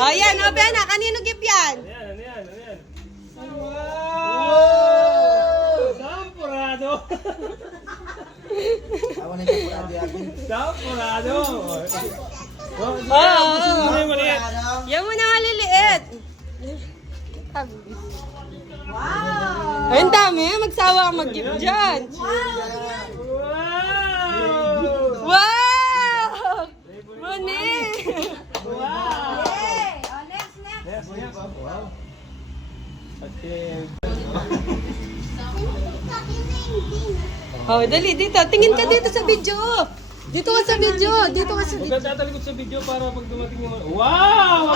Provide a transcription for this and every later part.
Oh, yan. Open na. Kanino gift yan? Ano yan? Wow! Sampurado! Ako na yung purado yakin. Sampurado! Maliit. Yan mo na maliliit. Wow! Ay, ang dami. Magsawa ka mag-gift dyan. Wow! Wow! Moni! Wow! Next. Wow! Okay. Oh, dali dito. Tingin ka dito sa video. Dito ka sa video. Dito ka sa video. Huwag tatalikod sa video para pag dumating yung... Wow!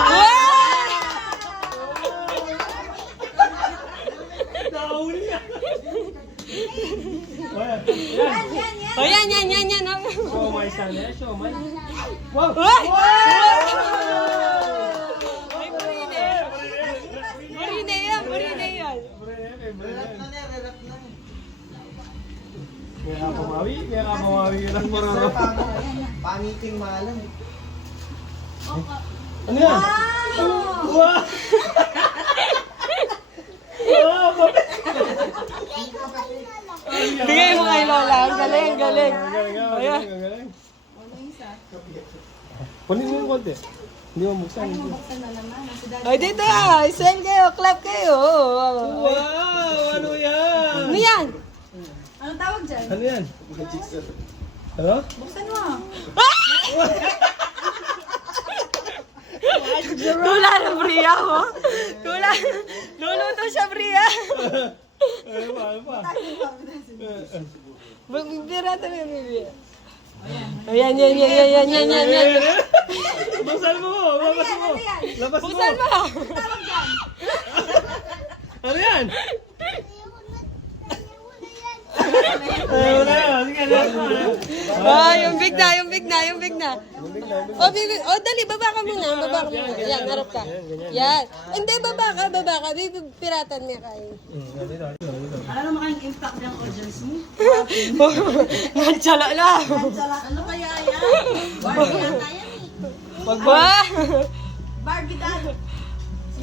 Daul yan! Oh, yan. Siomay sana yan, siomay. Wow! Ay! Ay, Burine yan. Kaya kamawi ka lang marunong. Pamiting malam. Ano yan? Wow! Wow! Bigay mo kay Lola. Ang galing. Ayan. Kunin mo yung konti. Hindi mo buksan. Ay, dito. Send kayo. Clap kayo. Wow! Ano yan? Ano yan? Anong tawag dyan? Ano yan? Ano? Buksan mo. Tula na Bria, oh. Tula. Luluto siya, Bria. Ano pa? Birata mo yung Bria. Ayan. Buksan mo! Labas mo! Labas mo! Buksan mo. Ano yan? Ayaw na yan. Sige na. Yung big na. Oh, baby. Oh, dali. Baba ka muna. Yan, harap ka. Yan. Hindi, baba ka. Baby, piratan niya kayo. Ano naman kayong impact ng audience mo? Nansala na. Ano kaya yan? Barbie yata yan eh. Wagba. Barbie dad.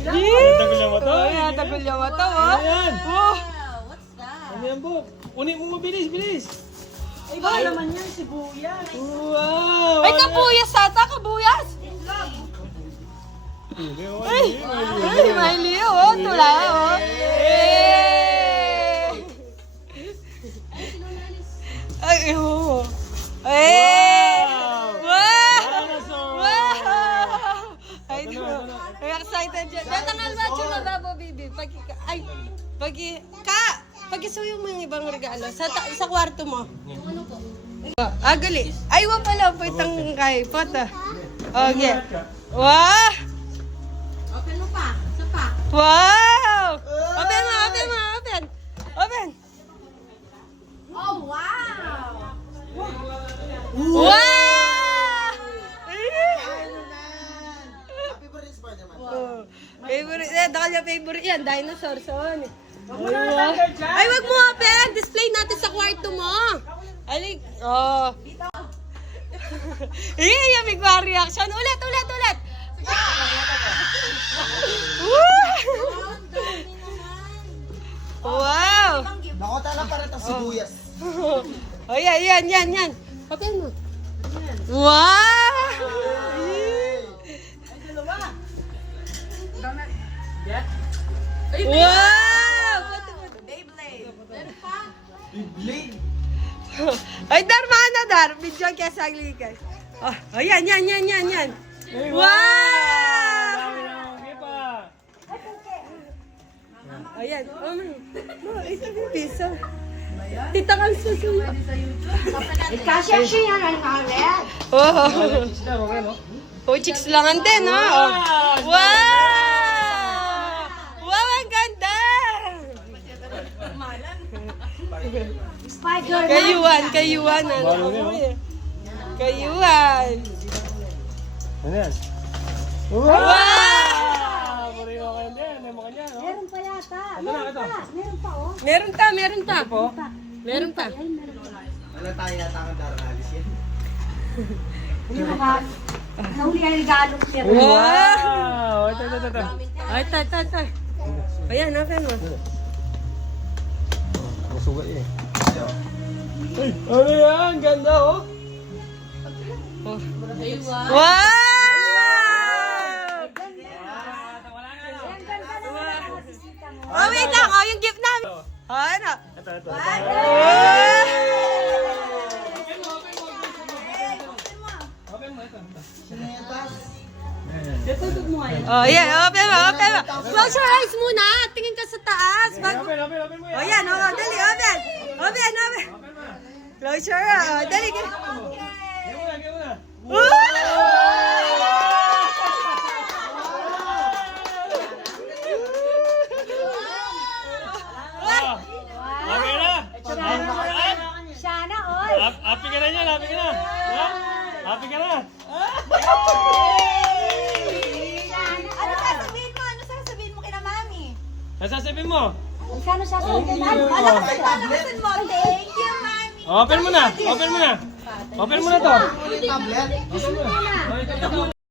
Tagal yung mata. Tagol yung mata, oh. Ano yan? Oh. What's that? Ano yan, Bob? Unin mo bilis. Iba naman yan, sibuyas. Wow! Ay, kabuyas ata. Kabuyas. Ay, may liyo, oh. Tula, oh. Ay, oh. Wow! Ay, ay, excited siya. Datangal ba siya na babo, baby? Pag-isuyo mo yung ibang regalo sa kwarto mo. Gali. Ay, wa pala po itang kay pata. Okay. Wow! Open mo pa. Isa pa. Wow! Open. Oh, wow! Wow! Happy birthday sa naman. Favorite, dahil niya favorite yan, dinosaur, son. Ay, wag mo open! Display natin sa kwarto mo. Alik, oh. Iya, may reaction. Ulit. Wow! Nakota lang para itong sibuyas. Oh, yan. Open mo. Wow! Wow! Beyblade. Meron pa. Blade. Ay, Dar, mana, Dar. Video kaya sa aglikas. Oh, yan. Wow! Ayan. Ito yung piso. Tita kang susunod. Kasya yan, ano kami? Oh, chicks lang ante, no? Oh. Wow! Wow, ang ganda! Spider-Man. Kayuan. Kayuan. Ano yan? Wow! Mariyo kayo din. Ano mo kanya, no? Meron pa yata. Ito. Meron pa, oh. Meron pa. Wala tayo yata ang daralis yan. Hindi mo ka. Nahuli ang regalo niya. Wow! Wow! Ay, tay. Ayan, open mo. Masuga eh. Ay, ano yan? Ganda oh. Oh. Ay, wow. Wow! Oh, wait lang. Oh, yung gift namin. Oh, ano? Ito. Open mo ito. Oh, yeah. Open mo. Close your eyes muna. Tingin ka sa taas. Open mo yan. Oh, yan. Oh, dali. Open. Open mo. Close your eyes. Oh, dali. Game muna. Happy na. Sana, oy. Happy ka na niyan, happy ka na. Ha? Happy ka na. Ano sasabihin mo? Ano sasabihin mo kina mami? Nasasabihin mo. Ano sasabihin kay mami? Palakasin mo. Thank you, mami. Open mo na. Open mo na to. Tablet. Open mo na.